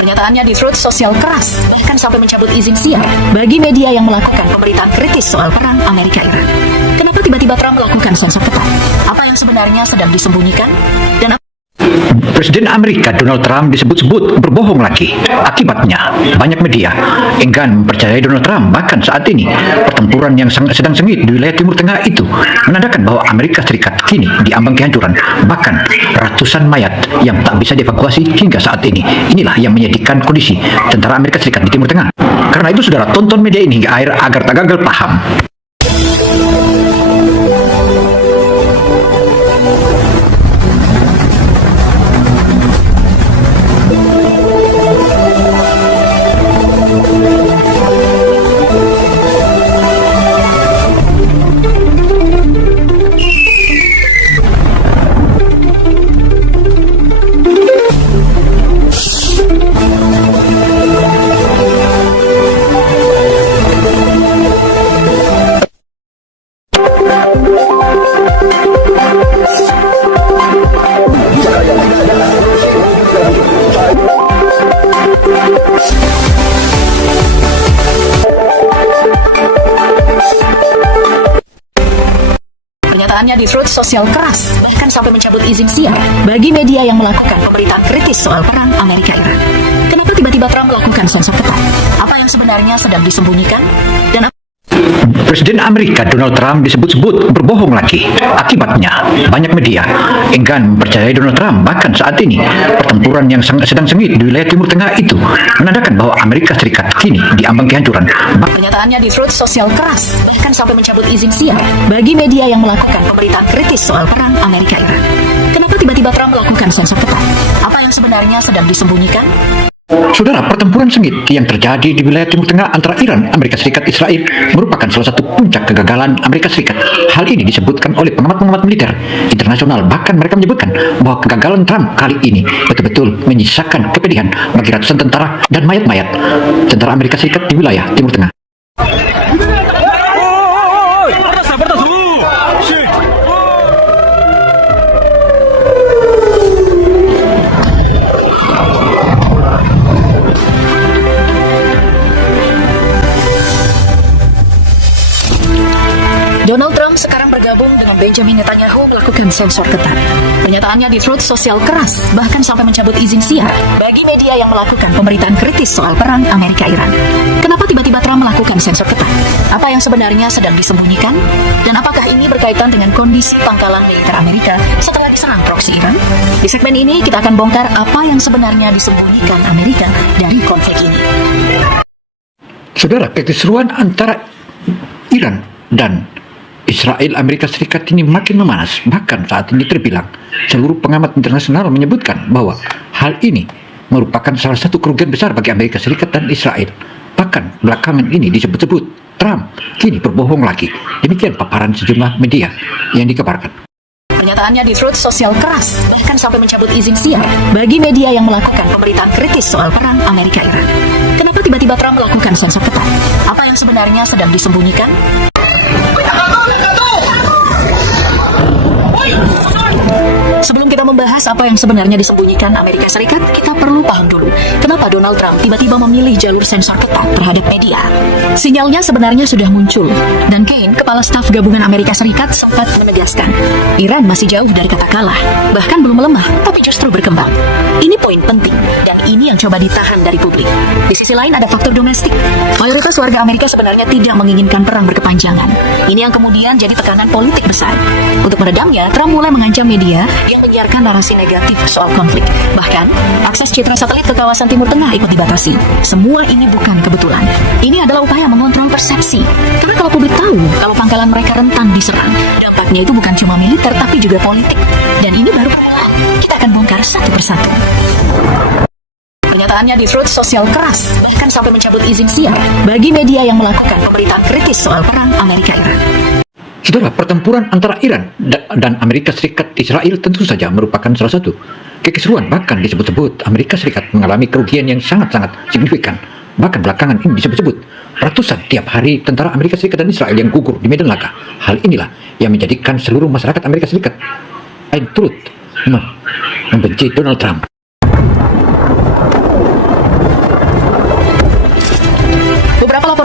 Pernyataannya di Truth Social keras, bahkan sampai mencabut izin siar bagi media yang melakukan pemberitaan kritis soal perang Amerika-Iran. Kenapa tiba-tiba Trump melakukan sensor ketat? Apa yang sebenarnya sedang disembunyikan? Dan Presiden Amerika Donald Trump disebut-sebut berbohong lagi. Akibatnya, banyak media enggan mempercayai Donald Trump. Bahkan saat ini, pertempuran yang sedang sengit di wilayah Timur Tengah itu menandakan bahwa Amerika Serikat kini diambang kehancuran. Bahkan ratusan mayat yang tak bisa dievakuasi hingga saat ini. Inilah yang menyedihkan kondisi tentara Amerika Serikat di Timur Tengah. Karena itu, saudara, tonton media ini hingga akhir agar tak gagal paham. Pernyataannya di Truth Social keras, bahkan sampai mencabut izin siar bagi media yang melakukan pemberitaan kritis soal perang Amerika-Iran. Kenapa tiba-tiba Trump melakukan sensor ketat? Apa yang sebenarnya sedang disembunyikan? Dan Presiden Amerika Donald Trump disebut-sebut berbohong lagi. Akibatnya, banyak media enggan mempercayai Donald Trump. Bahkan saat ini, pertempuran yang sedang sengit di wilayah Timur Tengah itu menandakan bahwa Amerika Serikat kini diambang kehancuran. Pernyataannya di Truth Social keras, bahkan sampai mencabut izin siar bagi media yang melakukan pemberitaan kritis soal perang Amerika-Iran. Kenapa tiba-tiba Trump melakukan sensor ketat? Apa yang sebenarnya sedang disembunyikan? Saudara, pertempuran sengit yang terjadi di wilayah Timur Tengah antara Iran, Amerika Serikat, Israel merupakan salah satu puncak kegagalan Amerika Serikat. Hal ini disebutkan oleh pengamat-pengamat militer internasional. Bahkan mereka menyebutkan bahwa kegagalan Trump kali ini betul-betul menyisakan kepedihan bagi ratusan tentara dan mayat-mayat tentara Amerika Serikat di wilayah Timur Tengah. Donald Trump sekarang bergabung dengan Benjamin Netanyahu melakukan sensor ketat. Pernyataannya di Truth Social keras, bahkan sampai mencabut izin siar bagi media yang melakukan pemberitaan kritis soal perang Amerika-Iran. Kenapa tiba-tiba Trump melakukan sensor ketat? Apa yang sebenarnya sedang disembunyikan? Dan apakah ini berkaitan dengan kondisi pangkalan militer Amerika setelah diserang proksi Iran? Di segmen ini kita akan bongkar apa yang sebenarnya disembunyikan Amerika dari konflik ini. Saudara, keseruan antara Iran dan Israel Amerika Serikat ini makin memanas. Bahkan saat ini terbilang seluruh pengamat internasional menyebutkan bahwa hal ini merupakan salah satu kerugian besar bagi Amerika Serikat dan Israel. Bahkan belakangan ini disebut-sebut Trump kini berbohong lagi. Demikian paparan sejumlah media yang dikabarkan. Pernyataannya di Truth Social keras, bahkan sampai mencabut izin siar bagi media yang melakukan pemberitaan kritis soal perang Amerika-Iran. Kenapa tiba-tiba Trump melakukan sensor ketat? Apa yang sebenarnya sedang disembunyikan? Sebelum kita membahas apa yang sebenarnya disembunyikan Amerika Serikat, kita perlu paham dulu kenapa Donald Trump tiba-tiba memilih jalur sensor ketat terhadap media. Sinyalnya sebenarnya sudah muncul, dan Kane, Kepala Staf Gabungan Amerika Serikat, sempat menegaskan Iran masih jauh dari kata kalah, bahkan belum melemah, tapi justru berkembang. Ini poin penting, dan ini yang coba ditahan dari publik. Di sisi lain ada faktor domestik. Mayoritas warga Amerika sebenarnya tidak menginginkan perang berkepanjangan. Ini yang kemudian jadi tekanan politik besar. Untuk meredamnya, Trump mulai mengancam media yang menyiarkan narasi negatif soal konflik. Bahkan, akses citra satelit ke kawasan Timur Tengah ikut dibatasi. Semua ini bukan kebetulan. Ini adalah upaya mengontrol persepsi. Karena kalau publik tahu kalau pangkalan mereka rentan diserang, dampaknya itu bukan cuma militer tapi juga politik. Dan ini baru permulaan. Kita akan bongkar satu persatu. Pernyataannya di Truth Social keras, bahkan sampai mencabut izin siar bagi media yang melakukan pemberitaan kritis soal perang Amerika-Iran. Saudara, pertempuran antara Iran dan Amerika Serikat Israel tentu saja merupakan salah satu kekeseruan. Bahkan disebut-sebut Amerika Serikat mengalami kerugian yang sangat-sangat signifikan. Bahkan belakangan ini disebut-sebut ratusan tiap hari tentara Amerika Serikat dan Israel yang gugur di medan laga. Hal inilah yang menjadikan seluruh masyarakat Amerika Serikat turut membenci Donald Trump.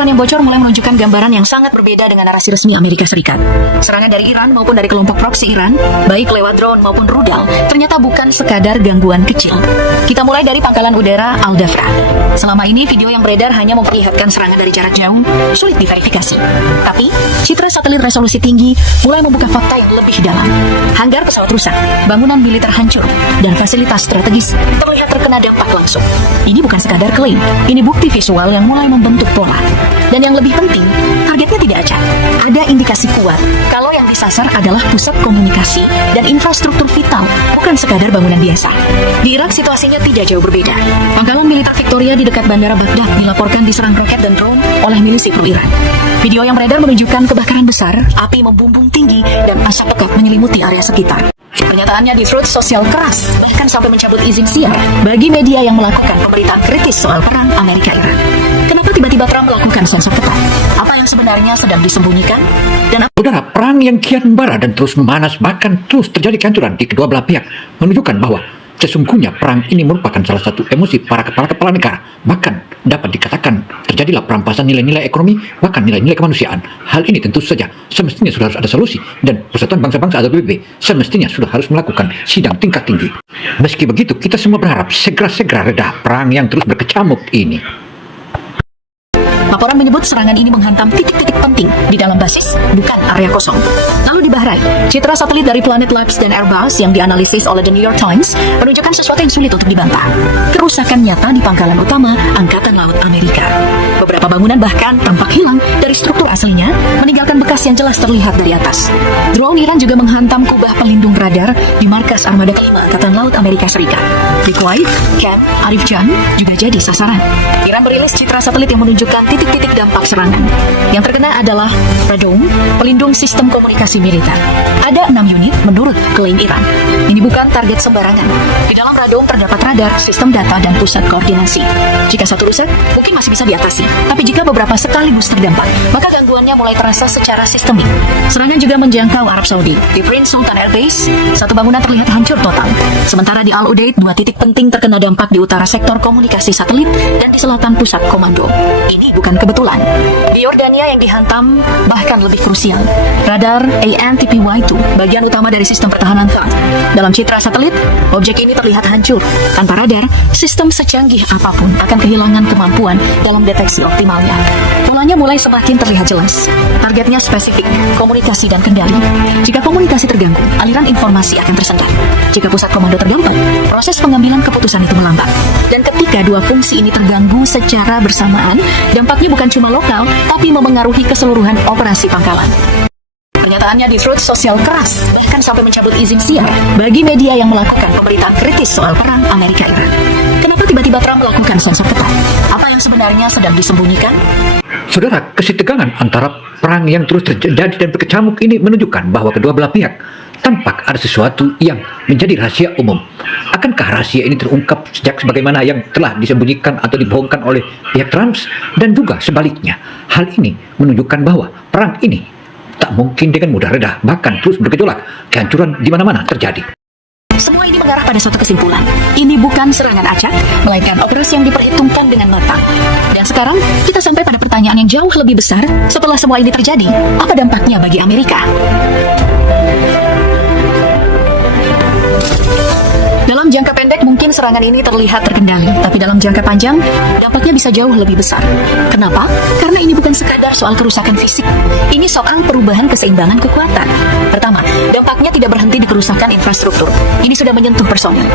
laporan yang bocor mulai menunjukkan gambaran yang sangat berbeda dengan narasi resmi Amerika Serikat. Serangan dari Iran maupun dari kelompok proksi Iran, baik lewat drone maupun rudal, ternyata bukan sekadar gangguan kecil. Kita mulai dari pangkalan udara Al-Dafra. Selama ini video yang beredar hanya memperlihatkan serangan dari jarak jauh, sulit diverifikasi. Tapi, citra satelit resolusi tinggi mulai membuka fakta yang lebih dalam. Hanggar pesawat rusak, bangunan militer hancur, dan fasilitas strategis terlihat terkena dampak langsung. Ini bukan sekadar klaim, ini bukti visual yang mulai membentuk pola. Dan yang lebih penting, targetnya tidak acak. Ada indikasi kuat kalau yang disasar adalah pusat komunikasi dan infrastruktur vital, bukan sekadar bangunan biasa. Di Irak situasinya tidak jauh berbeda. Pangkalan militer Victoria di dekat bandara Baghdad dilaporkan diserang roket dan drone oleh milisi pro-Iran. Video yang beredar menunjukkan kebakaran besar, api membumbung tinggi, dan asap pekat menyelimuti area sekitar. Pernyataannya di Truth Social keras, bahkan sampai mencabut izin siar bagi media yang melakukan pemberitaan kritis soal perang Amerika-Iran. Kenapa tiba-tiba Trump melakukan sensor ketat? Apa yang sebenarnya sedang disembunyikan? Dan Saudara, perang yang kian membara dan terus memanas bahkan terus terjadi kehancuran di kedua belah pihak menunjukkan bahwa sesungguhnya perang ini merupakan salah satu emosi para kepala-kepala negara. Bahkan dapat dikatakan terjadilah perampasan nilai-nilai ekonomi, bahkan nilai-nilai kemanusiaan. Hal ini tentu saja semestinya sudah harus ada solusi, dan Persatuan Bangsa-Bangsa atau PBB semestinya sudah harus melakukan sidang tingkat tinggi. Meski begitu, kita semua berharap segera-segera reda perang yang terus berkecamuk ini. laporan menyebut serangan ini menghantam titik-titik penting di dalam basis, bukan area kosong. Lalu di Bahrain, citra satelit dari Planet Labs dan Airbus yang dianalisis oleh The New York Times menunjukkan sesuatu yang sulit untuk dibantah. Kerusakan nyata di pangkalan utama Angkatan Laut Amerika. Beberapa bangunan bahkan tampak hilang dari struktur aslinya, meninggalkan bekas yang jelas terlihat dari atas. Drone Iran juga menghantam kubah pelindung radar di markas Armada Kelima Angkatan Laut Amerika Serikat. Di Kuwait, Camp Arif Jan juga jadi sasaran. Iran merilis citra satelit yang menunjukkan titik-titik dampak serangan. Yang terkena adalah Radome, pelindung sistem komunikasi militer. Ada 6 unit menurut klaim Iran. Ini bukan target sembarangan. Di dalam Radome terdapat radar, sistem data, dan pusat koordinasi. Jika satu rusak, mungkin masih bisa diatasi. Tapi jika beberapa sekaligus terdampak, maka gangguannya mulai terasa secara sistemik. Serangan juga menjangkau Arab Saudi. Di Prince Sultan Air Base, satu bangunan terlihat hancur total. Sementara di Al Udeid, 2 titik penting terkena dampak di utara sektor komunikasi satelit dan di selatan pusat komando. Ini bukan kebetulan. Di Yordania yang dihantam bahkan lebih krusial. Radar ANTPY-2, bagian utama dari sistem pertahanan THAAD. Dalam citra satelit, objek ini terlihat hancur. Tanpa radar, sistem secanggih apapun akan kehilangan kemampuan dalam deteksi optimalnya. Polanya mulai semakin terlihat jelas. Targetnya spesifik, komunikasi dan kendali. Jika komunikasi terganggu, aliran informasi akan tersendat. Jika pusat komando terdampak, proses pengambilan keputusan itu melambat. Dan ketika dua fungsi ini terganggu secara bersamaan, dampaknya bukan cuma lokal, tapi memengaruhi keseluruhan operasi pangkalan. Pernyataannya di Truth Social keras, bahkan sampai mencabut izin siar bagi media yang melakukan pemberitaan kritis soal perang Amerika-Iran. Kenapa tiba-tiba Trump melakukan sensor ketat? Apa yang sebenarnya sedang disembunyikan? Saudara, kesetegangan antara perang yang terus terjadi dan berkecamuk ini menunjukkan bahwa kedua belah pihak tampak ada sesuatu yang menjadi rahasia umum. Akankah rahasia ini terungkap sejak sebagaimana yang telah disembunyikan atau dibohongkan oleh pihak Trump, dan juga sebaliknya? Hal ini menunjukkan bahwa perang ini tak mungkin dengan mudah reda, bahkan terus bergejolak. Kehancuran di mana-mana terjadi. Semua ini mengarah pada suatu kesimpulan. Ini bukan serangan acak, melainkan operasi yang diperhitungkan dengan matang. Dan sekarang, kita sampai pada pertanyaan yang jauh lebih besar. Setelah semua ini terjadi, apa dampaknya bagi Amerika? Dalam jangka pendek mungkin serangan ini terlihat terkendali, tapi dalam jangka panjang dampaknya bisa jauh lebih besar. Kenapa? Karena ini bukan sekadar soal kerusakan fisik. Ini soal perubahan keseimbangan kekuatan. Pertama, dampaknya tidak berhenti di kerusakan infrastruktur. Ini sudah menyentuh personil.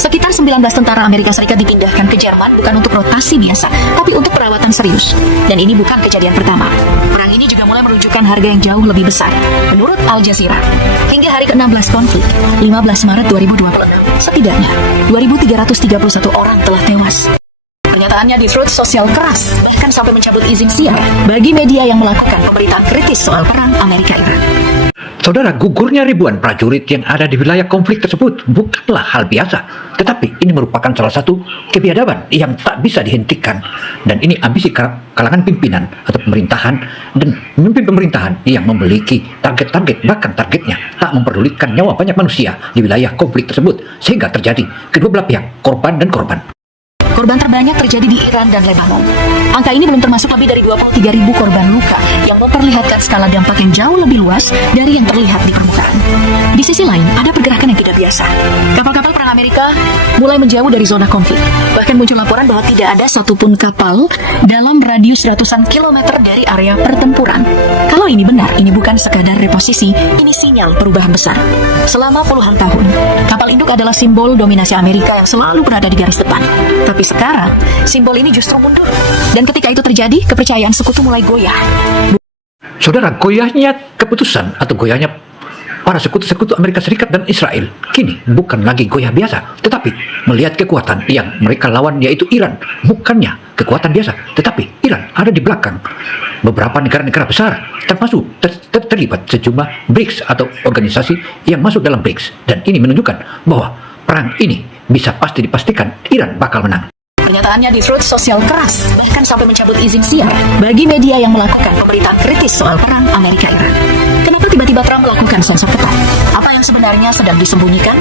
Sekitar 19 tentara Amerika Serikat dipindahkan ke Jerman bukan untuk rotasi biasa, tapi untuk perawatan serius. Dan ini bukan kejadian pertama. Perang ini juga mulai menunjukkan harga yang jauh lebih besar. Menurut Al Jazeera, hingga hari ke-16 konflik, 15 Maret 2026, setidaknya 2.331 orang telah tewas. Pernyataannya di Truth Social keras, bahkan sampai mencabut izin siar bagi media yang melakukan pemberitaan kritis soal perang Amerika-Iran. Saudara, gugurnya ribuan prajurit yang ada di wilayah konflik tersebut bukanlah hal biasa, tetapi ini merupakan salah satu kebiadaban yang tak bisa dihentikan. Dan ini ambisi kalangan pimpinan atau pemerintahan dan pemimpin pemerintahan yang memiliki target-target, bahkan targetnya tak memperdulikan nyawa banyak manusia di wilayah konflik tersebut, sehingga terjadi kedua belah pihak korban dan korban. Korban terbanyak terjadi di Iran dan Lebanon. Angka ini belum termasuk lebih dari 23.000 korban luka yang memperlihatkan skala dampak yang jauh lebih luas dari yang terlihat di permukaan. Di sisi lain, ada pergerakan yang tidak biasa. Kapal-kapal perang Amerika mulai menjauh dari zona konflik. Bahkan muncul laporan bahwa tidak ada satupun kapal dalam radius ratusan kilometer dari area pertempuran. Kalau ini benar, ini bukan sekadar reposisi, ini sinyal perubahan besar. Selama puluhan tahun, kapal induk adalah simbol dominasi Amerika yang selalu berada di garis depan. Tapi sekarang, simbol ini justru mundur. Dan ketika itu terjadi, kepercayaan sekutu mulai goyah. Saudara, goyahnya keputusan atau goyahnya para sekutu-sekutu Amerika Serikat dan Israel kini bukan lagi goyah biasa, tetapi melihat kekuatan yang mereka lawan, yaitu Iran. Bukannya kekuatan biasa, tetapi Iran ada di belakang. Beberapa negara-negara besar termasuk terlibat sejumlah BRICS atau organisasi yang masuk dalam BRICS, dan ini menunjukkan bahwa perang ini bisa pasti dipastikan Iran bakal menang. Pernyataannya di Truth Social keras, bahkan sampai mencabut izin siar bagi media yang melakukan pemberitaan kritis soal perang Amerika-Iran. Kenapa tiba-tiba Trump melakukan sensor ketat? Apa yang sebenarnya sedang disembunyikan?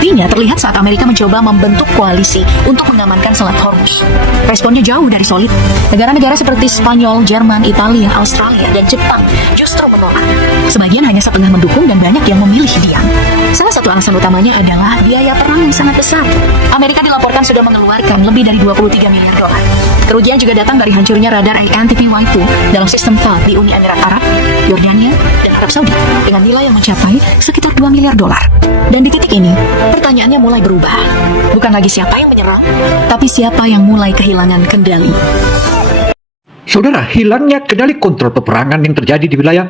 Buktinya terlihat saat Amerika mencoba membentuk koalisi untuk mengamankan Selat Hormuz. Responnya jauh dari solid. Negara-negara seperti Spanyol, Jerman, Italia, Australia, dan Jepang justru menolak. Sebagian hanya setengah mendukung dan banyak yang memilih diam. Salah satu alasan utamanya adalah biaya perang yang sangat besar. Amerika dilaporkan sudah mengeluarkan lebih dari 23 miliar dolar. Kerugian juga datang dari hancurnya radar ANTP-Y2 dalam sistem FAD di Uni Emirat Arab, Yordania, dan Arab Saudi dengan nilai yang mencapai sekitar 2 miliar dolar. Dan di titik ini, pertanyaannya mulai berubah. Bukan lagi siapa yang menyerang, tapi siapa yang mulai kehilangan kendali. Saudara, hilangnya kendali kontrol peperangan yang terjadi di wilayah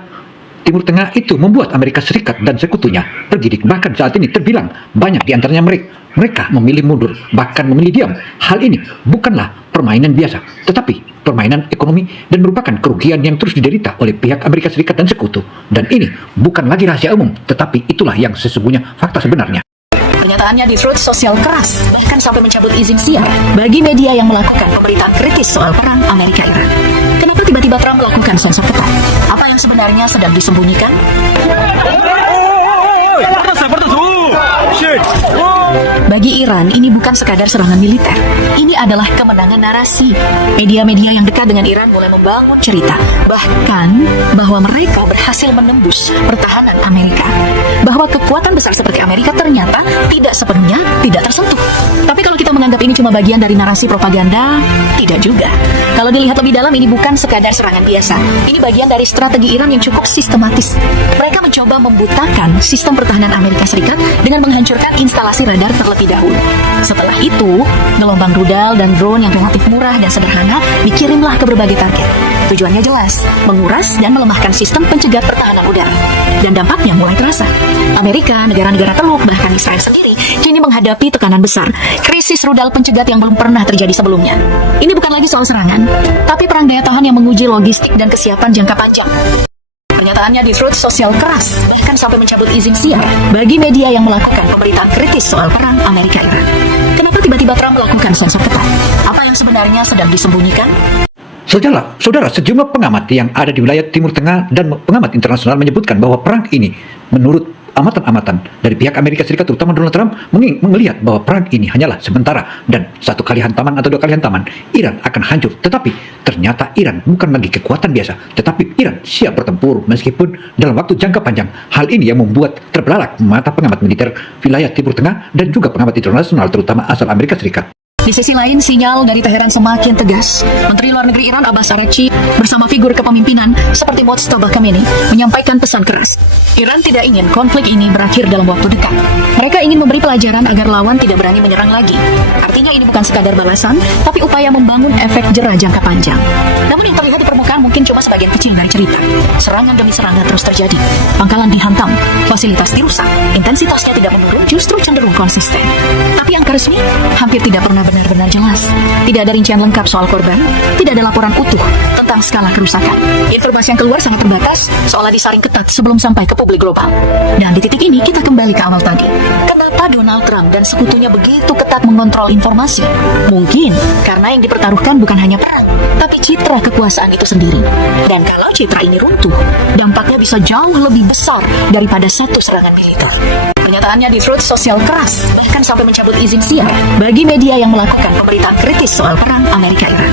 Timur Tengah itu membuat Amerika Serikat dan sekutunya bergidik. Bahkan saat ini terbilang banyak di antaranya mereka memilih mundur, bahkan memilih diam. Hal ini bukanlah permainan biasa, tetapi permainan ekonomi dan merupakan kerugian yang terus diderita oleh pihak Amerika Serikat dan sekutu. Dan ini bukan lagi rahasia umum, tetapi itulah yang sesungguhnya fakta sebenarnya. Pernyataannya di Truth Social keras, bahkan sampai mencabut izin siar bagi media yang melakukan pemberitaan kritis soal perang Amerika-Iran. Kenapa tiba-tiba Trump melakukan sensor ketat? Apa yang sebenarnya sedang disembunyikan? Bagi Iran, ini bukan sekadar serangan militer. Ini adalah kemenangan narasi. Media-media yang dekat dengan Iran mulai membangun cerita, bahkan bahwa mereka berhasil menembus pertahanan Amerika. Bahwa kekuatan besar seperti Amerika ternyata tidak sepenuhnya tidak tersentuh. Tapi kalau kita menganggap ini cuma bagian dari narasi propaganda, tidak juga. Kalau dilihat lebih dalam, ini bukan sekadar serangan biasa. Ini bagian dari strategi Iran yang cukup sistematis. Mereka mencoba membutakan sistem pertahanan Amerika Serikat dengan menghancurkan instalasi radar terlebih dahulu. Setelah itu, gelombang rudal dan drone yang relatif murah dan sederhana dikirimlah ke berbagai target. Tujuannya jelas, menguras dan melemahkan sistem pencegat pertahanan udara. Dan dampaknya mulai terasa. Amerika, negara-negara Teluk, bahkan Israel sendiri kini menghadapi tekanan besar, krisis rudal pencegat yang belum pernah terjadi sebelumnya. Ini bukan lagi soal serangan, tapi perang daya tahan yang menguji logistik dan kesiapan jangka panjang. Pernyataannya di Truth Social keras, bahkan sampai mencabut izin siar bagi media yang melakukan pemberitaan kritis soal perang Amerika-Iran. Kenapa tiba-tiba Trump melakukan sensor ketat? Apa yang sebenarnya sedang disembunyikan? Saudara, sejumlah pengamat yang ada di wilayah Timur Tengah dan pengamat internasional menyebutkan bahwa perang ini, menurut amatan-amatan dari pihak Amerika Serikat, terutama Donald Trump, melihat bahwa perang ini hanyalah sementara dan satu kali hantaman atau dua kali hantaman, Iran akan hancur. Tetapi ternyata Iran bukan lagi kekuatan biasa, tetapi Iran siap bertempur meskipun dalam waktu jangka panjang. Hal ini yang membuat terbelalak mata pengamat militer wilayah Timur Tengah dan juga pengamat internasional, terutama asal Amerika Serikat. Di sisi lain, sinyal dari Teheran semakin tegas. Menteri Luar Negeri Iran Abbas Araghchi bersama figur kepemimpinan seperti Mojtaba Khamenei menyampaikan pesan keras. Iran tidak ingin konflik ini berakhir dalam waktu dekat. Mereka ingin memberi pelajaran agar lawan tidak berani menyerang lagi. Artinya ini bukan sekadar balasan, tapi upaya membangun efek jera jangka panjang. Namun yang terlihat di permukaan mungkin cuma sebagian kecil dari cerita. Serangan demi serangan terus terjadi. Pangkalan dihantam, fasilitas dirusak, intensitasnya tidak menurun, justru cenderung konsisten. Tapi angka resmi hampir tidak pernah benar-benar jelas. Tidak ada rincian lengkap soal korban, tidak ada laporan utuh tentang skala kerusakan. Informasi yang keluar sangat terbatas, seolah disaring ketat sebelum sampai ke publik global. Dan di titik ini kita kembali ke awal tadi. Kenapa Donald Trump dan sekutunya begitu ketat mengontrol informasi? Mungkin karena yang dipertaruhkan bukan hanya perang, tapi citra kekuasaan itu sendiri. Dan kalau citra ini runtuh, dampaknya bisa jauh lebih besar daripada satu serangan militer. Pernyataannya di Truth Social keras, bahkan sampai mencabut izin siar bagi media yang melakukan pemberitaan kritis soal perang Amerika-Iran.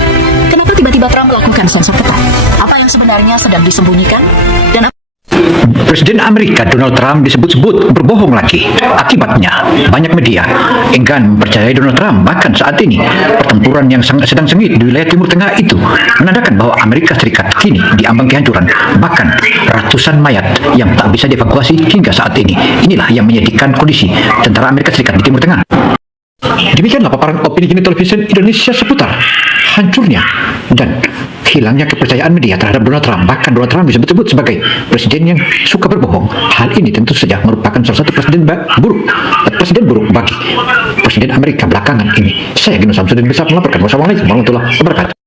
Kenapa tiba-tiba Trump melakukan sensor ketat? Apa yang sebenarnya sedang disembunyikan? Dan Presiden Amerika Donald Trump disebut-sebut berbohong lagi. Akibatnya, banyak media enggan mempercayai Donald Trump. Bahkan saat ini, pertempuran yang sedang sengit di wilayah Timur Tengah itu menandakan bahwa Amerika Serikat kini diambang kehancuran. Bahkan ratusan mayat yang tak bisa dievakuasi hingga saat ini. Inilah yang menyedihkan kondisi tentara Amerika Serikat di Timur Tengah. Demikianlah paparan opini Gini Television Indonesia seputar hancurnya dan hilangnya kepercayaan media terhadap Donald Trump. Bahkan Donald Trump disebut-sebut sebagai presiden yang suka berbohong. Hal ini tentu saja merupakan salah satu presiden buruk bagi presiden Amerika belakangan ini. Saya Gino Samsudin Besar melaporkan. Wassalamualaikum warahmatullahi wabarakatuh.